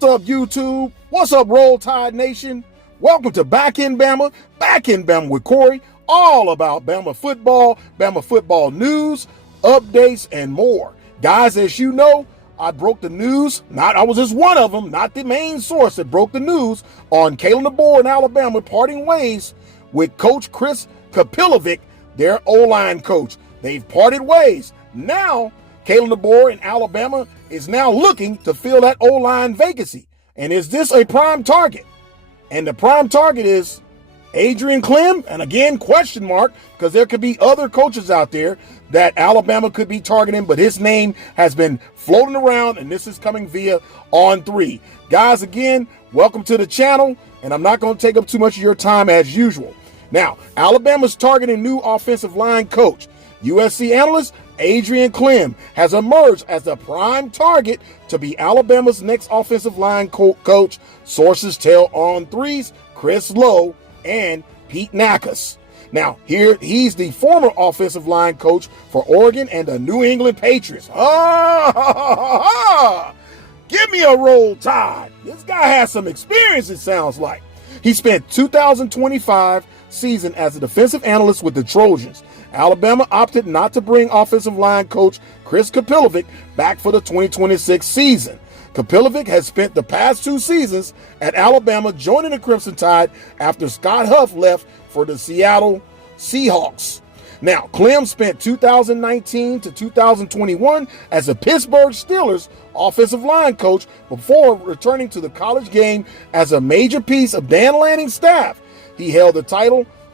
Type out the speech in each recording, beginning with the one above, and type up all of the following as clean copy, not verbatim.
What's up, YouTube? What's up, Roll Tide Nation? Welcome to Back in Bama with Corey, all about Bama football news, updates, and more. Guys, as you know, I broke the news. I was just one of them, not the main source that broke the news on Kalen Deboer in Alabama parting ways with Coach Chris Kapilovic, their O-line coach. They've parted ways. Now, Kalen Deboer in Alabama is now looking to fill that O-line vacancy. And is this a prime target? And the prime target is Adrian Clem, and again, question mark, because there could be other coaches out there that Alabama could be targeting, but his name has been floating around, and this is coming via On3. Guys, again, welcome to the channel, and I'm not going to take up too much of your time as usual. Now, Alabama's targeting new offensive line coach. USC analyst Adrian Clem has emerged as the prime target to be Alabama's next offensive line coach. Sources tell On3's Chris Lowe and Pete Nakas. Now, here he's the former offensive line coach for Oregon and the New England Patriots. Give me a Roll Tide. This guy has some experience, it sounds like. He spent 2025 season as a defensive analyst with the Trojans. Alabama opted not to bring offensive line coach Chris Kapilovic back for the 2026 season. Kapilovic has spent the past 2 seasons at Alabama, joining the Crimson Tide after Scott Huff left for the Seattle Seahawks. Now, Clem spent 2019 to 2021 as a Pittsburgh Steelers offensive line coach before returning to the college game as a major piece of Dan Lanning's staff. He held the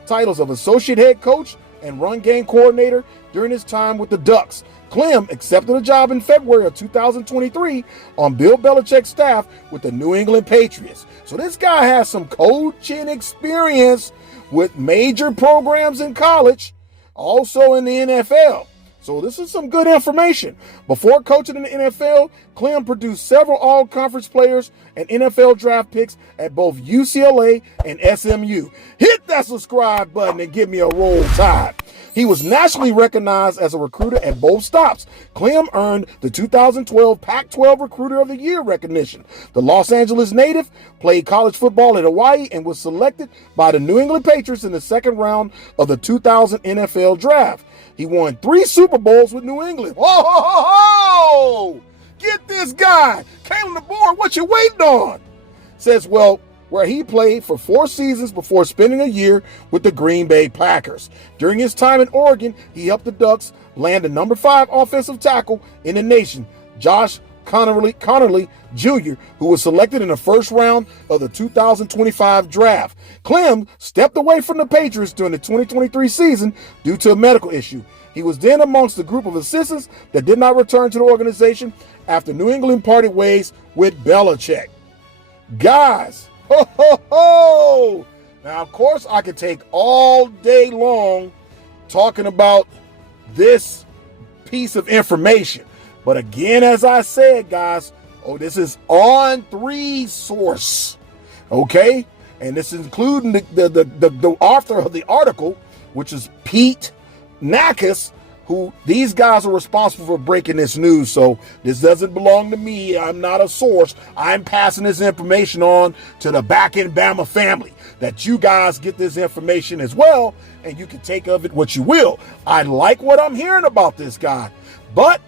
titles of associate head coach and run game coordinator during his time with the Ducks. Clem accepted a job in February of 2023 on Bill Belichick's staff with the New England Patriots. So this guy has some coaching experience with major programs in college, also in the NFL. So this is some good information. Before coaching in the NFL, Clem produced several all-conference players and NFL draft picks at both UCLA and SMU. Hit that subscribe button and give me a Roll Tide. He was nationally recognized as a recruiter at both stops. Clem earned the 2012 Pac-12 Recruiter of the Year recognition. The Los Angeles native played college football at Hawaii and was selected by the New England Patriots in the second round of the 2000 NFL Draft. He won 3 Super Bowls with New England. Whoa, ho, ho, ho! Get this guy, Kalen Deboer, what you waiting on? Says, well, where he played for 4 seasons before spending a year with the Green Bay Packers. During his time in Oregon, he helped the Ducks land the number 5 offensive tackle in the nation, Josh Connerly Jr., who was selected in the first round of the 2025 draft. Clem stepped away from the Patriots during the 2023 season due to a medical issue. He was then amongst the group of assistants that did not return to the organization after New England parted ways with Belichick. Guys, ho, ho, ho! Now, of course, I could take all day long talking about this piece of information. But again, as I said, guys, this is On3 source, okay? And this is including the author of the article, which is Pete Nakas, who these guys are responsible for breaking this news. So this doesn't belong to me. I'm not a source. I'm passing this information on to the Back in Bama family, that you guys get this information as well, and you can take of it what you will. I like what I'm hearing about this guy, but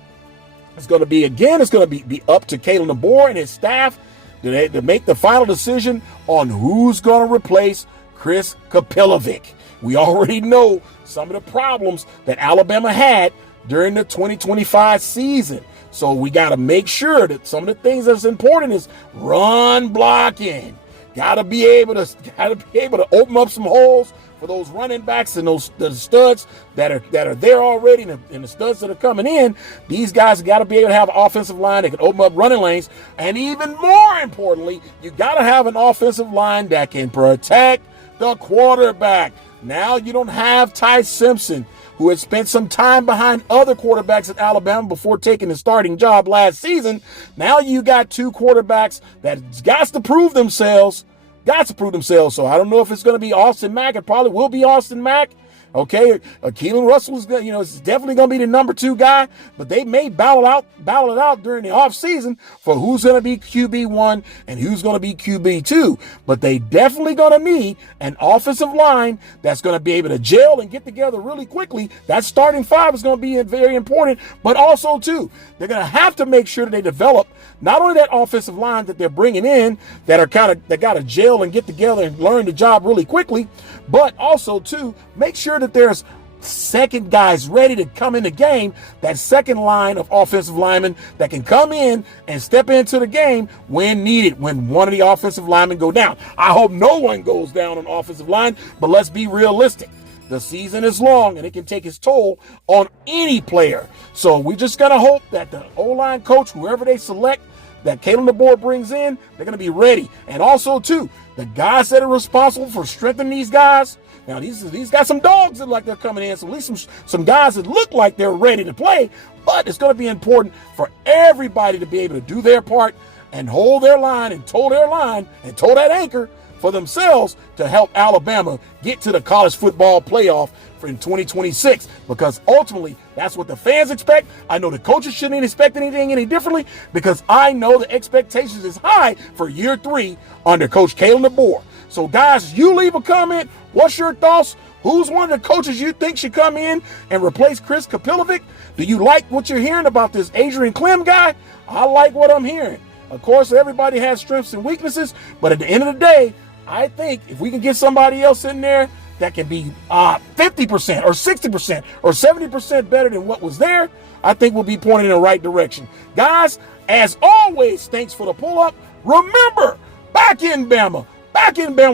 it's going to be, again, it's going to be up to Kalen Deboer and his staff to make the final decision on who's going to replace Chris Kapilovic. We already know some of the problems that Alabama had during the 2025 season. So we got to make sure that some of the things that's important is run blocking. Got to be able to open up some holes for those running backs and the studs that are there already, and the studs that are coming in. These guys got to be able to have an offensive line that can open up running lanes, and even more importantly, you got to have an offensive line that can protect the quarterback. Now you don't have Ty Simpson, who had spent some time behind other quarterbacks at Alabama before taking the starting job last season. Now you got 2 quarterbacks that got to prove themselves. So I don't know if it's going to be Austin Mack. It probably will be Austin Mack. Okay, Kalen Russell is definitely going to be the number 2 guy, but they may battle it out during the offseason for who's going to be QB1 and who's going to be QB2. But they definitely going to need an offensive line that's going to be able to gel and get together really quickly. That starting 5 is going to be very important, but also too, they're going to have to make sure that they develop not only that offensive line that they're bringing in that got to gel and get together and learn the job really quickly, but also too, make sure that there's second guys ready to come in the game, that second line of offensive linemen that can come in and step into the game when needed, when one of the offensive linemen go down. I hope no one goes down on offensive line, but let's be realistic. The season is long and it can take its toll on any player. So we just got to hope that the O-line coach, whoever they select, that Kalen Deboer brings in, they're going to be ready. And also, too, the guys that are responsible for strengthening these guys, now these got some dogs that like they're coming in, so at least some guys that look like they're ready to play, but it's going to be important for everybody to be able to do their part and hold their line and toe that anchor for themselves to help Alabama get to the college football playoff in 2026, because ultimately that's what the fans expect. I know the coaches shouldn't expect anything any differently, because I know the expectations is high for year 3 under Coach Kalen Deboer. So guys, you leave a comment. What's your thoughts? Who's one of the coaches you think should come in and replace Chris Kapilovic? Do you like what you're hearing about this Adrian Clem guy? I like what I'm hearing. Of course, everybody has strengths and weaknesses, but at the end of the day, I think if we can get somebody else in there that can be 50% or 60% or 70% better than what was there, I think we'll be pointing in the right direction. Guys, as always, thanks for the pull-up. Remember, back in Bama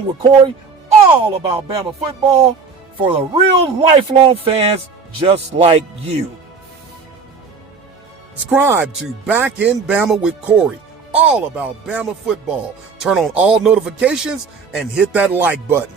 with Corey, all about Bama football for the real lifelong fans just like you. Subscribe to Back in Bama with Corey, all about Bama football. Turn on all notifications and hit that like button.